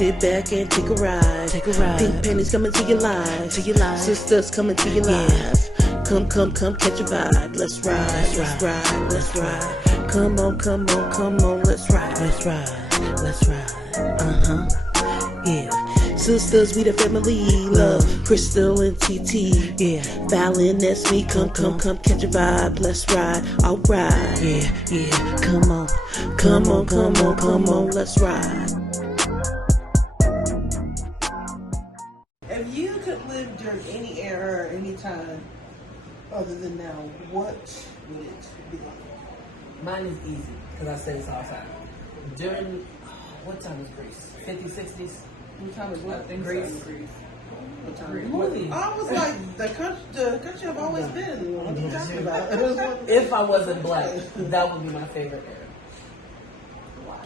Sit back and take a ride. Take a ride. Pink panties coming to your life. To your life. Sisters coming to your life. Come, catch a vibe. Let's ride. Let's ride. Let's ride. Come on. Let's ride. Let's ride. Let's ride. Yeah. Sisters, we the family. Love, Crystal and TT. Yeah. Fallon, that's me. Come, catch a vibe. Let's ride. Alright. Yeah. Come on. Let's ride. If you could live during any era or any time other than now, what would it be like? Mine is easy, because I say this all the time. During, what time is Greece? 50s, 60s? What time is what? Greece. What time? Movie. I was like, the country I've always been. What are you talking about? If I wasn't black, that would be my favorite era.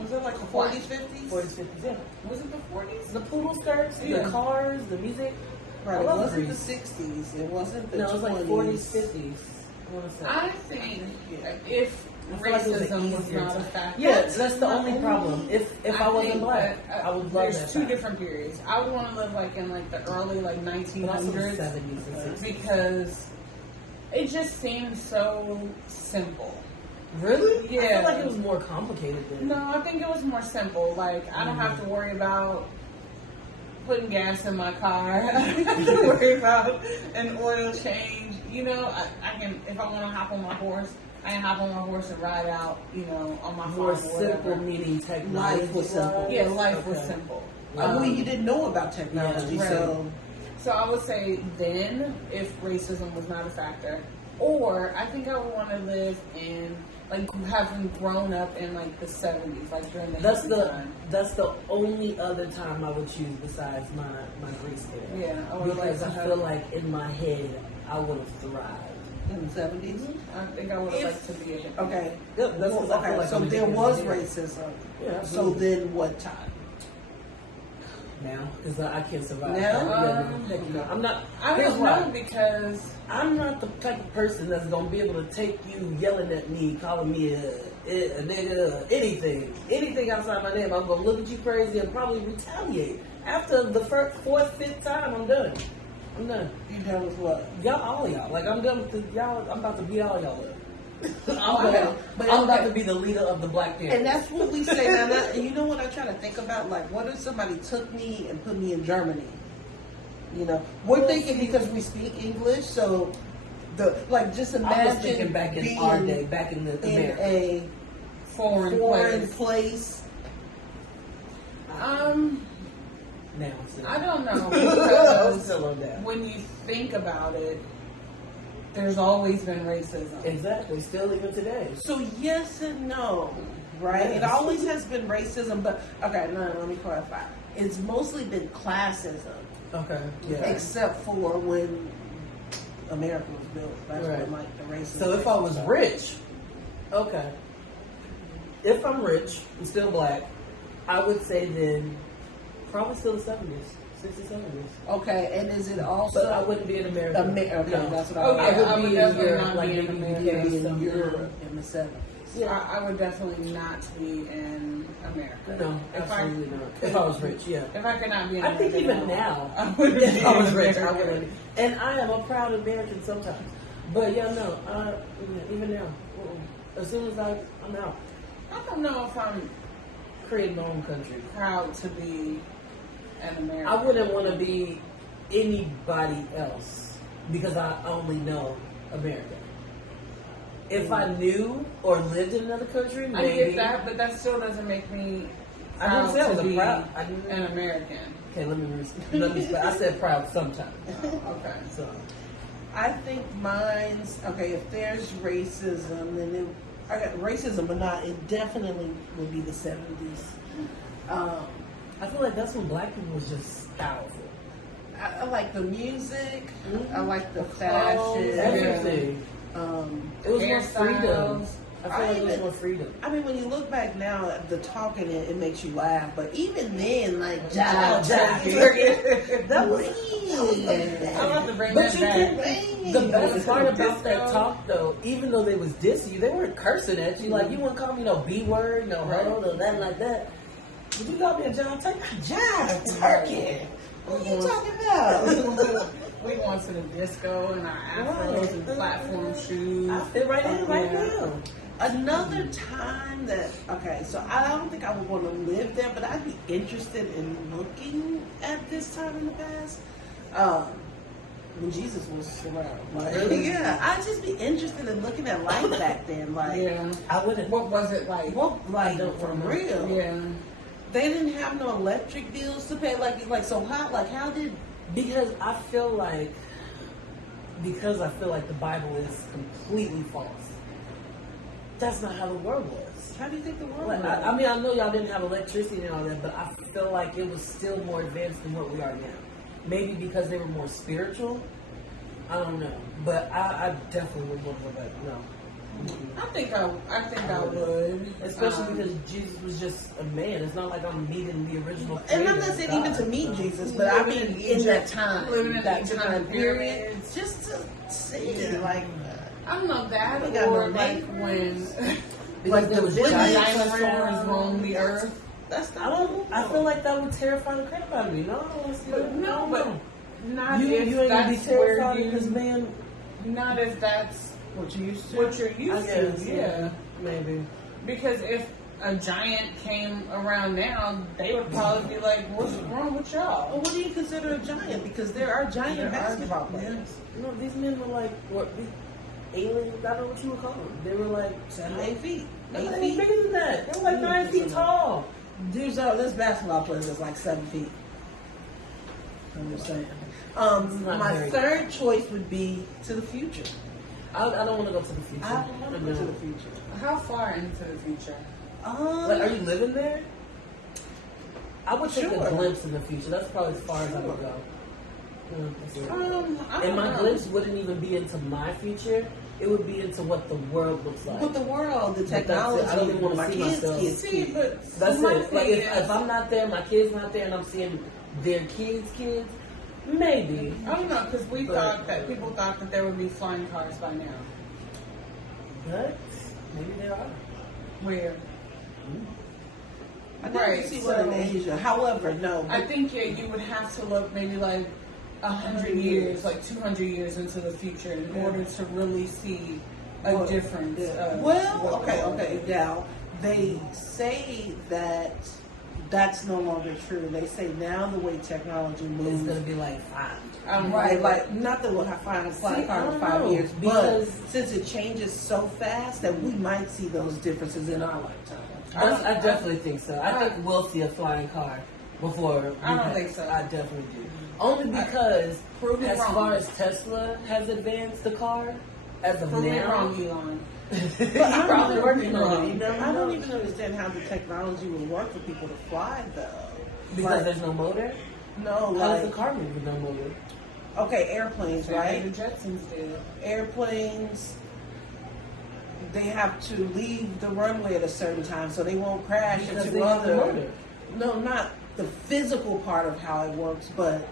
Was it like the 40s, 50s? 40s, 50s, yeah. Was it the 40s? The poodle skirts, the cars, the music. Right, it wasn't the 60s. It wasn't the 20s. No, it was like 40s, 50s. I think if racism was not a factor. Yeah, that's the only problem. If I wasn't black, I would love that. There's two different periods. I would want to live like in like the early 1900s, 70s and 60s, because it just seems so simple. Really? Yeah. I feel like it was more complicated than. No, I think it was more simple. Like, I don't have to worry about putting gas in my car. I don't have to worry about an oil change. You know, I can, if I want to hop on my horse, I can hop on my horse and ride out, on my more farm or simple, whatever. Meaning technology. Life was simple. Yeah, life was simple. You didn't know about technology, right. So I would say then, if racism was not a factor, or I think I would want to live in, like, having grown up in like the 70s, like during the time. That's the only other time I would choose besides my Greece era. Yeah, because I feel like in my head I would have thrived in the 70s. I think I would have liked to be a hippie. Okay. Like so there was racism. Yeah. So then what time? Now, because I can't survive. Now? I'm not. I don't know, because I'm not the type of person that's gonna be able to take you yelling at me, calling me a nigga, anything outside my name. I'm gonna look at you crazy and probably retaliate. After the fourth, fifth time, I'm done. I'm done. You done with what? All of y'all. Like, I'm done with y'all. I'm about to beat all y'all up. I'm about to be the leader of the Black Panthers. And that's what we say now. And you know what I try to think about? Like, what if somebody took me and put me in Germany? We're thinking because we speak English, so just imagine I was thinking back in our day, back in the in a foreign place. Now, I don't know, because when you think about it, there's always been racism. Exactly, still even today. So yes and no, right? Yes. It always has been racism, but let me clarify. It's mostly been classism. Okay, yeah. Except for when America was built. That's when the racism. So if I was rich, if I'm rich and still black, I would say then probably still the 70s. 60s, 70s. Okay, and is it also? But I wouldn't be in America. Okay, no. That's what I would be in Europe, like in America. In Europe in the 70s. Yeah, I would definitely not be in America. No, absolutely not. If I was rich, yeah. If I could not be in America. I think even now, I wouldn't if I was rich, I wouldn't. And I am a proud American sometimes. But yeah, no, even now. As soon as I'm out. I don't know if I'm creating my own country. Proud to be an American. I wouldn't want to be anybody else because I only know America. If I knew or lived in another country, maybe. I get that, but that still doesn't make me proud to be an American. Okay, let me. I said proud sometimes. Okay, so I think mine's okay. If there's racism, then I got racism, but not. It definitely would be the 70s. I feel like that's when black people was just powerful. I like the music. Mm-hmm. I like the fashion. Everything. It was more freedom. I feel like it was more freedom. I mean, when you look back now, the talking it makes you laugh. But even then, like Jack, that was. I'm about to bring that back. The best part about that talk, though, even though they was dissing you, they weren't cursing at you. Like, you wouldn't call me no B word, no ho, no nothing like that. You got me a John Turkey. John Turkey. What are you talking about? We going to the disco and our afros and platform shoes. I fit right in right now. Another time that, okay, so I don't think I would want to live there, but I'd be interested in looking at this time in the past. When Jesus was around. Like, yeah, I'd just be interested in looking at life back then. Like, Yeah. I wouldn't. What was it like? what, like, for real. Yeah. They didn't have no electric bills to pay. Like, so how did, Because I feel like the Bible is completely false. That's not how the world was. how do you think the world Like, was? I mean, I know y'all didn't have electricity and all that, but I feel like it was still more advanced than what we are now. Maybe because they were more spiritual. I don't know, but I definitely would want to go back. No, I think I would. especially because Jesus was just a man. It's not like I'm meeting the original. And I'm creator not of saying even God, to meet so. Jesus, but I mean in that time, Living in that the time time period, period. just to see, like, I don't know that, We got or no like neighbors. when Because there was dinosaurs roamed the earth. that's I don't. I feel like that would terrify the crap out of me. No, I don't want to see that. No, but not you if ain't gonna be that's where terrified because you. man, Not if that's what you used to. what you're I used guess, to. Yeah. maybe. Because if a giant came around now, they would probably be like, "What's wrong with y'all?" Well, what do you consider a giant? Because there are giant There are basketball players. No, these men were like what? These aliens? I don't know what you would call them. They were like 7, 8 feet. no, 8 they were feet. bigger than that. They were like 9 feet tall. There's basketball players that's like 7 feet. I'm just saying. not My very- third choice would be to the future. I don't want to go to the future. I don't want to go to the future. How far into the future? Like, are you living there? I would take Sure. a glimpse in the future. That's probably as far as I would go. That's it. I And don't my know. glimpse wouldn't even be into my future. It would be into what the world looks like. But the world, the But that's it. technology, I don't even wanna my see kids, myself. See, but That's my it. Like thing if I'm not there, my kid's not there, and I'm seeing their kids, maybe. I don't know, because we But- thought that people thought that there would be flying cars by now. But maybe there are. Where? I didn't Right, see one in so- Asia. However, no. I think you would have to look maybe like 100 years, like 200 years into the future in order to really see a Well, difference. Of Well, what okay. the world is. Now, they say that that's no longer true. They say now the way technology It's moves, gonna be like 5. right? Like, not that we'll have flying See, cars I in don't 5 know, years, because- but since it changes so fast that we might see those differences in our lifetime. I definitely think so. I think we'll see a flying car before. I don't we think pass. so. I definitely do. Only because, Prove me as wrong. far as Tesla has advanced the car, as of Prove me now, wrong, Elon. he's But I probably don't working even- on it. You never I don't know. even understand how the technology will work for people to fly, though. Because Like, there's no motor. no, How does the like, car move with no motor? okay, airplanes, The right? Jetsons did. Airplanes, they have to leave the runway at a certain time so they won't crash Because into they use the other. motor. No, not the physical part of how it works, but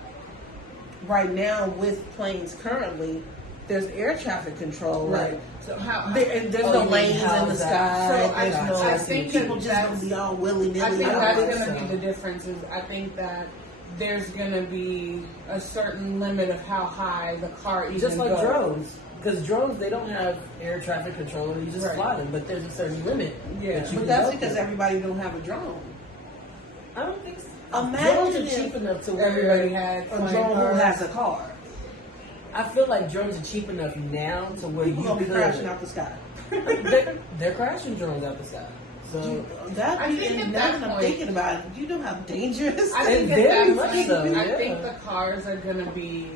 right now with planes currently, there's air traffic control, Right. So how? and there's Oh, no you mean lanes how in the is that? sky. So I- there's no, I think people that just gonna be all willy nilly. I think don't that's think going to so. be the difference. Is I think that there's going to be a certain limit of how high the car even Just like goes. drones. Because drones, they don't have air traffic control, and you just Right. fly them. But there's a certain limit. Yeah. that you But can that's go because to. everybody don't have a drone. I don't think so. Imagine Drones are if cheap enough to where Everybody had A flying drone who cars. has a car. I feel like drones are cheap enough now to where People you gonna be could. crashing out the sky. they're crashing drones out the sky. So That I think at that now that I'm point- thinking about it, you know how dangerous. I think Very at that much point, so, I yeah. think the cars are going to be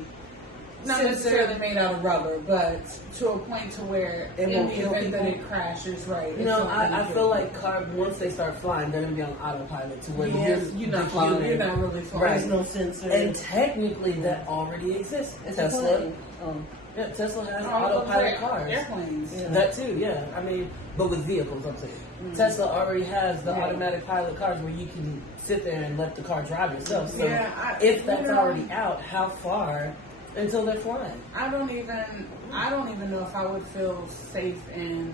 not Censored. necessarily made out of rubber, but to a point to where It in won't the kill event that people? it crashes, right? you know, I feel like cars once they start flying, they're gonna be on autopilot to where Yes, you're not declining. you're not really flying. Right. There's no sensor. And technically, that already exists. It's a Tesla, plane. yeah, Tesla has Oh, autopilot okay. cars. Airplanes. Yeah. That too, yeah. I mean, but with vehicles, I'm saying. Tesla already has the Right. automatic pilot cars where you can sit there and let the car drive itself. So Yeah, if that's you know, already out, how far until they're flying? I don't even know if I would feel safe in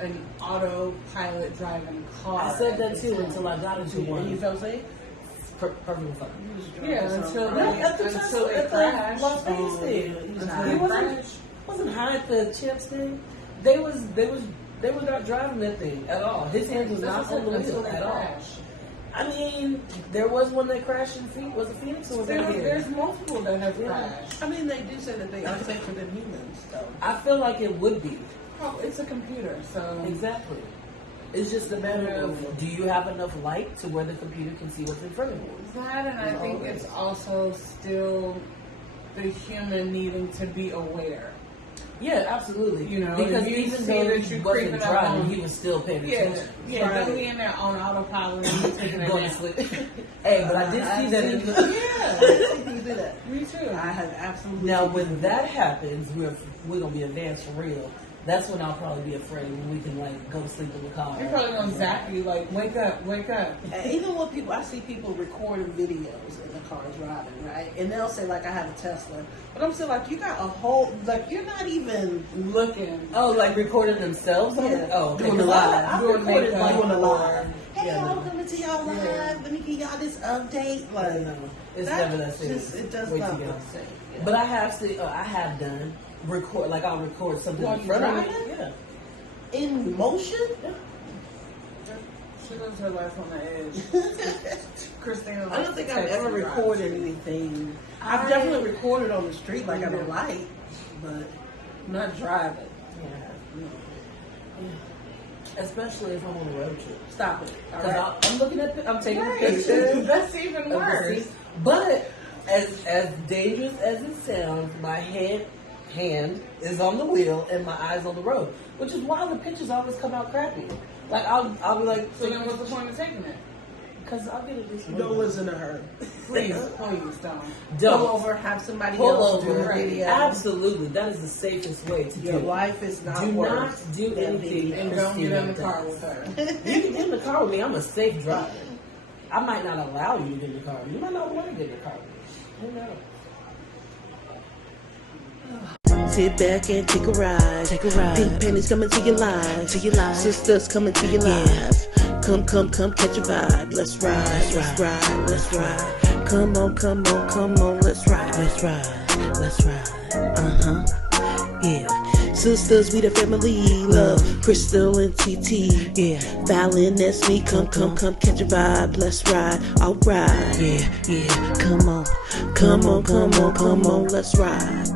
an autopilot driving car. I said that too until I got into one. And you felt safe? Perfectly fine. Yeah, until At it crashed. Las Vegas thing. Until He it wasn't crashed. high at the Chips thing. They were not driving that thing at all. His hands was not on the wheel at all. I mean, there was one that crashed in Phoenix. Was it Phoenix or was that here? There's multiple that have crashed. I mean, they do say that they are safer than humans, though. I feel like it would be. Oh, it's a computer, so Exactly. It's just a matter of, do you have enough light to where the computer can see what's in front of you? that, and I think it's also still the human needing to be aware. Yeah, absolutely. You know, because if you even see though that he you're wasn't creeping up driving, on- he was still paying attention. Yeah, don't be in there on autopilot and you taking a Going to nap. sleep. Hey, but I did see that in the... Yeah, You do that. me too. I have absolutely. Now, when that happens, we're gonna be advanced for real. That's when I'll probably be afraid when we can like go to sleep in the car. They're probably gonna zap you like, wake up, wake up. And even when people, I see people recording videos in the car driving, right? And they'll say like, I have a Tesla, but I'm still like, you got a whole, like you're not even Looking. Oh, like recording themselves? Yeah. Oh, okay. Doing the live. I Doing recorded makeup. like doing a live. Hey, Yeah, y'all no. coming to y'all live. Yeah. Let me give y'all this update. Like, No, it's that never that serious. just, it does Wait not till you look get safe. home. Yeah. But I have done record, like I'll record something While in you're front of me. driving? Yeah. In motion? She lives her life on the edge. Christina, I don't think I've ever recorded anything. I've I- definitely recorded on the street, like at a light, but not driving. Yeah. Especially if I'm on a road trip. Stop it. All Because right. I'm looking at, I'm taking Right. pictures. That's even of the worse. scene. But as dangerous as it sounds, my hand is on the wheel and my eyes on the road, which is why the pictures always come out crappy. Like I'll be like, So then what's the point of taking it? because I'll get it this way. Don't listen to her. Please, please don't. Don't. Pull over, have somebody Pull else do over. a video. Absolutely, that is the safest way to Your do it. life is not Do worth not do that anything video. And don't get in the car with her. You can get in the car with me. I'm a safe driver. I might not allow you to get in the car with me. You might not want to get in the car with me. Who knows? Sit back and take a ride. Take a ride. Pink panties coming to your life. To your life. Sisters coming to your life. Come, catch a vibe. Let's ride. Let's ride. Let's ride. Come on. Let's ride. Let's ride. Let's ride. Yeah. Sisters, we the family. Love Crystal and TT. Yeah. Fallon, that's me. Come, catch a vibe. Let's ride. Alright. Yeah. Come on. Let's ride.